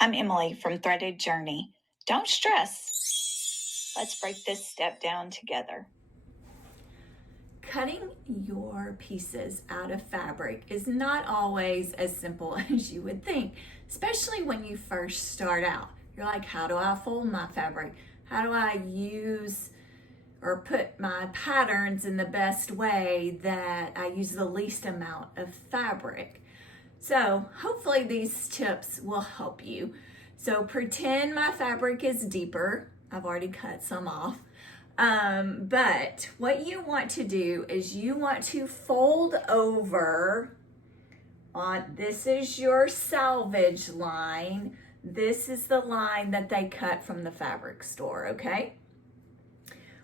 I'm Emily from Threaded Journey. Don't stress. Let's break this step down together. Cutting your pieces out of fabric is not always as simple as you would think, especially when you first start out. You're like, how do I fold my fabric? How do I use or put my patterns in the best way that I use the least amount of fabric? So hopefully these tips will help you. So pretend my fabric is deeper. I've already cut some off. But what you want to do is you want to fold over on, this is your salvage line. This is the line that they cut from the fabric store, okay?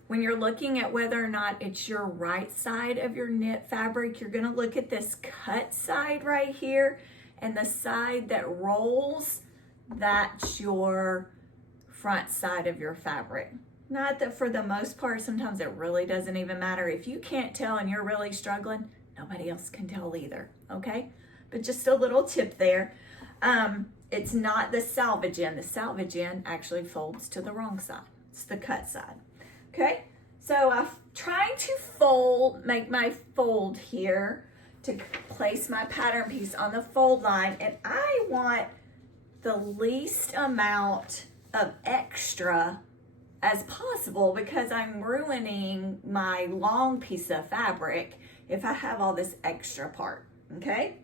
When you're looking at whether or not it's your right side of your knit fabric, you're gonna look at this cut side right here, and the side that rolls, that's your front side of your fabric. Not that for the most part, sometimes it really doesn't even matter. If you can't tell and you're really struggling, nobody else can tell either, okay? But just a little tip there. It's not the salvage end. The salvage end actually folds to the wrong side. It's the cut side, okay? So I'm trying to fold, make my fold here to place my pattern piece on the fold line, and I want the least amount of extra as possible because I'm ruining my long piece of fabric if I have all this extra part, okay?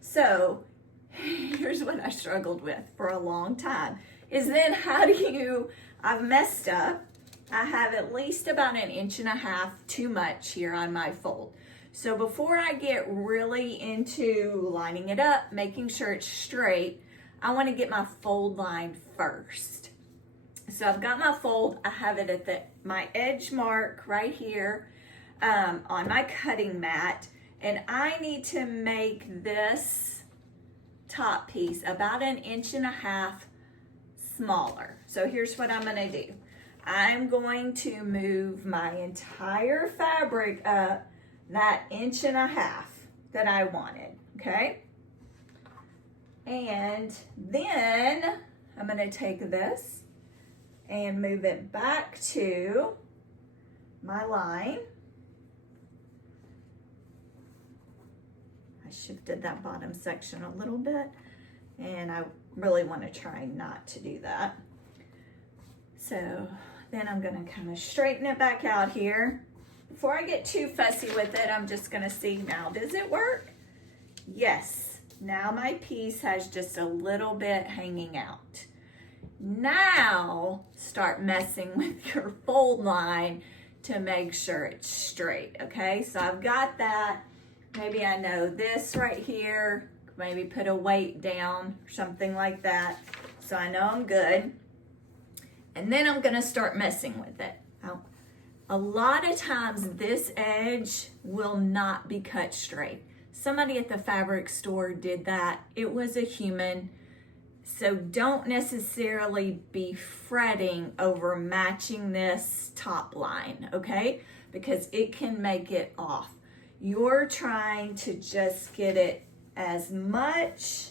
So here's what I struggled with for a long time is then how do you, I've messed up. I have at least about 1.5 inches too much here on my fold. So before I get really into lining it up, making sure it's straight, I want to get my fold line first. So I've got my fold, I have it at my edge mark right here on my cutting mat, and I need to make this top piece about 1.5 inches smaller. So here's what I'm gonna do. I'm going to move my entire fabric up that 1.5 inches that I wanted, okay? And then I'm gonna take this and move it back to my line. I shifted that bottom section a little bit, and I really want to try not to do that. So then I'm gonna kind of straighten it back out here. Before I get too fussy with it, I'm just gonna see now, does it work? Yes, now my piece has just a little bit hanging out. Now start messing with your fold line to make sure it's straight, okay? So I've got that. Maybe I know this right here, maybe put a weight down or something like that. So I know I'm good. And then I'm gonna start messing with it. Now, a lot of times this edge will not be cut straight. Somebody at the fabric store did that. It was a human. So don't necessarily be fretting over matching this top line, okay? Because it can make it off. You're trying to just get it as much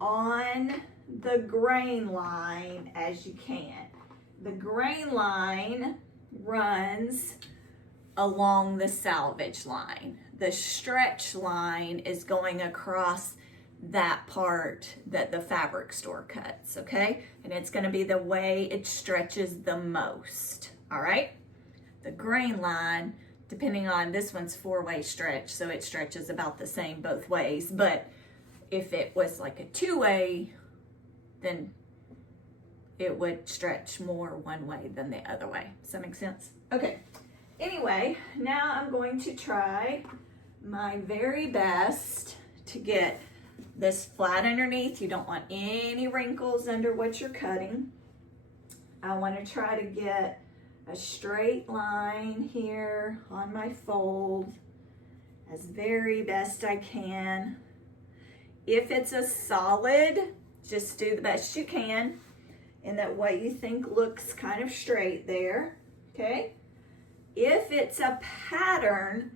on the grain line as you can. The grain line runs along the salvage line. The stretch line is going across that part that the fabric store cuts, okay? And it's gonna be the way it stretches the most, all right? The grain line, depending on, this one's 4-way stretch, so it stretches about the same both ways, but if it was like a 2-way, then it would stretch more one way than the other way. Does that make sense? Okay, anyway, now I'm going to try my very best to get this flat underneath. You don't want any wrinkles under what you're cutting. I want to try to get a straight line here on my fold as very best I can. If it's a solid, just do the best you can in that what you think looks kind of straight there, okay? If it's a pattern,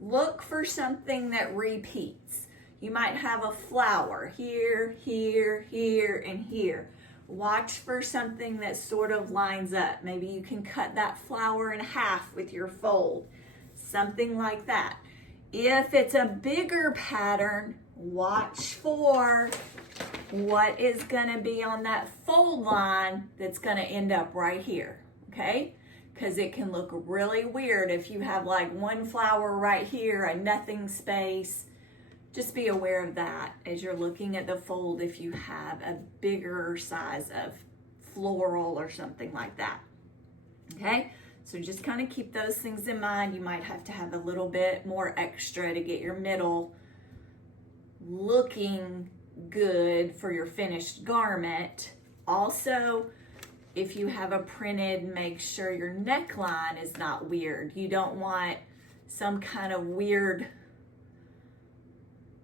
look for something that repeats. You might have a flower here, here, here, and here. Watch for something that sort of lines up. Maybe you can cut that flower in half with your fold, something like that. If it's a bigger pattern, watch for what is gonna be on that fold line that's gonna end up right here, okay? Because it can look really weird if you have like one flower right here, a nothing space. Just be aware of that as you're looking at the fold if you have a bigger size of floral or something like that, okay? So just kind of keep those things in mind. You might have to have a little bit more extra to get your middle looking good for your finished garment. Also, if you have a printed, make sure your neckline is not weird. You don't want some kind of weird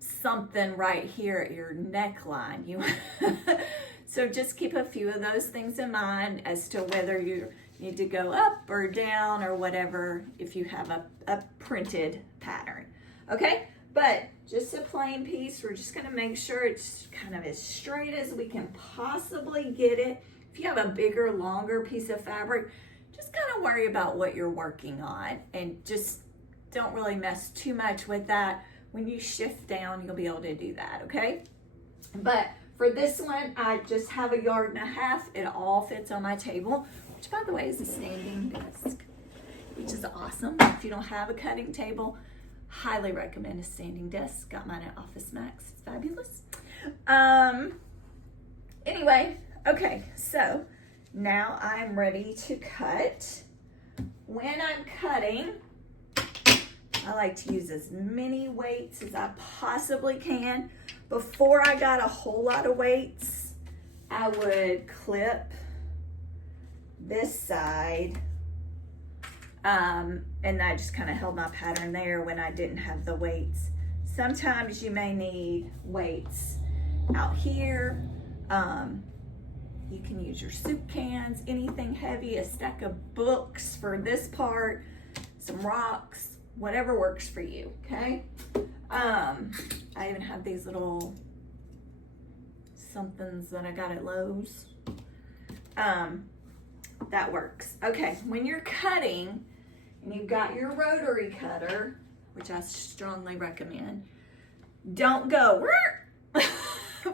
something right here at your neckline. So just keep a few of those things in mind as to whether you need to go up or down or whatever if you have a printed pattern, okay? But just a plain piece, we're just gonna make sure it's kind of as straight as we can possibly get it. If you have a bigger, longer piece of fabric, just kind of worry about what you're working on and just don't really mess too much with that. When you shift down, you'll be able to do that, okay? But for this one, I just have 1.5 yards. It all fits on my table, which by the way is a standing desk, which is awesome. If you don't have a cutting table, highly recommend a standing desk. Got mine at Office Max, it's fabulous. Anyway, okay, so now I'm ready to cut. When I'm cutting, I like to use as many weights as I possibly can. Before I got a whole lot of weights, I would clip this side, and I just kind of held my pattern there when I didn't have the weights. Sometimes you may need weights out here. You can use your soup cans, anything heavy, a stack of books for this part, some rocks, whatever works for you, okay? I even have these little somethings that I got at Lowe's. That works. Okay, when you're cutting and you've got your rotary cutter, which I strongly recommend, don't go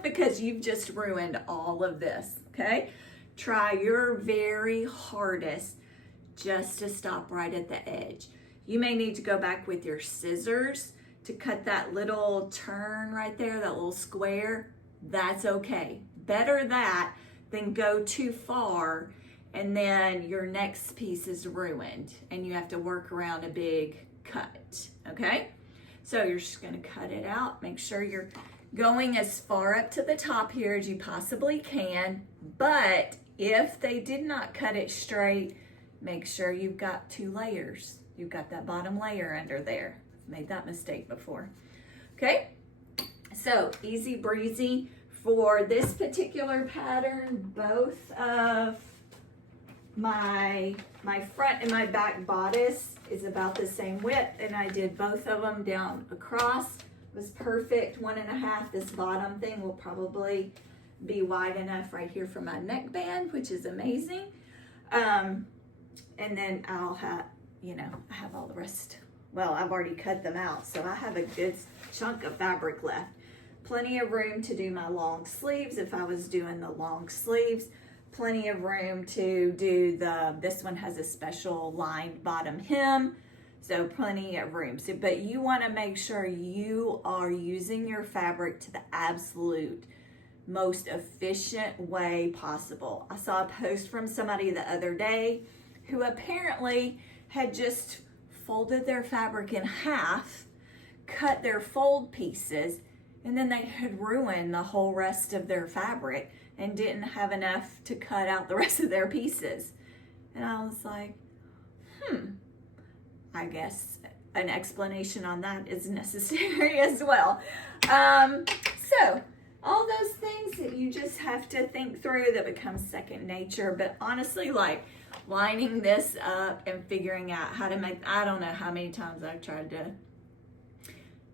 because you've just ruined all of this, okay? Try your very hardest just to stop right at the edge. You may need to go back with your scissors to cut that little turn right there, that little square. That's okay. Better that than go too far and then your next piece is ruined and you have to work around a big cut, okay? So you're just gonna cut it out. Make sure you're going as far up to the top here as you possibly can, but if they did not cut it straight, make sure you've got 2 layers. You've got that bottom layer under there. I've made that mistake before. Okay, so easy breezy. For this particular pattern, both of my front and my back bodice is about the same width, and I did both of them down across. It was perfect, 1.5. This bottom thing will probably be wide enough right here for my neckband, which is amazing. And then I'll have, I have all the rest. Well, I've already cut them out, so I have a good chunk of fabric left. Plenty of room to do my long sleeves if I was doing the long sleeves. Plenty of room to do this one has a special lined bottom hem, so plenty of room. So, but you want to make sure you are using your fabric to the absolute most efficient way possible. I saw a post from somebody the other day who apparently had just folded their fabric in half, cut their fold pieces, and then they had ruined the whole rest of their fabric and didn't have enough to cut out the rest of their pieces. And I was like, I guess an explanation on that is necessary as well. So all those things that you just have to think through that become second nature. But honestly, like lining this up and figuring out how to make, I don't know how many times I've tried to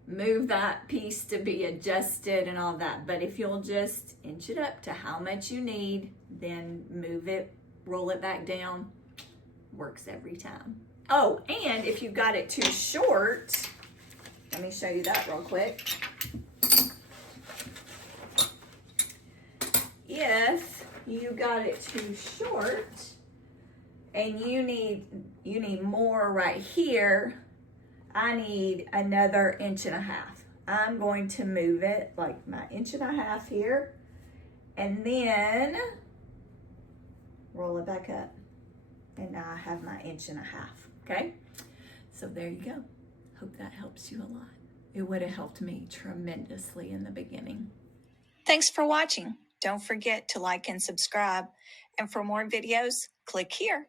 move that piece to be adjusted and all that. But if you'll just inch it up to how much you need, then move it, roll it back down, works every time. Oh, and if you've got it too short, let me show you that real quick. If you got it too short and you need more right here, I need another 1.5 inches. I'm going to move it like my 1.5 inches here and then roll it back up. And now I have my 1.5 inches, okay? So there you go. Hope that helps you a lot. It would have helped me tremendously in the beginning. Thanks for watching. Don't forget to like and subscribe. And for more videos, click here.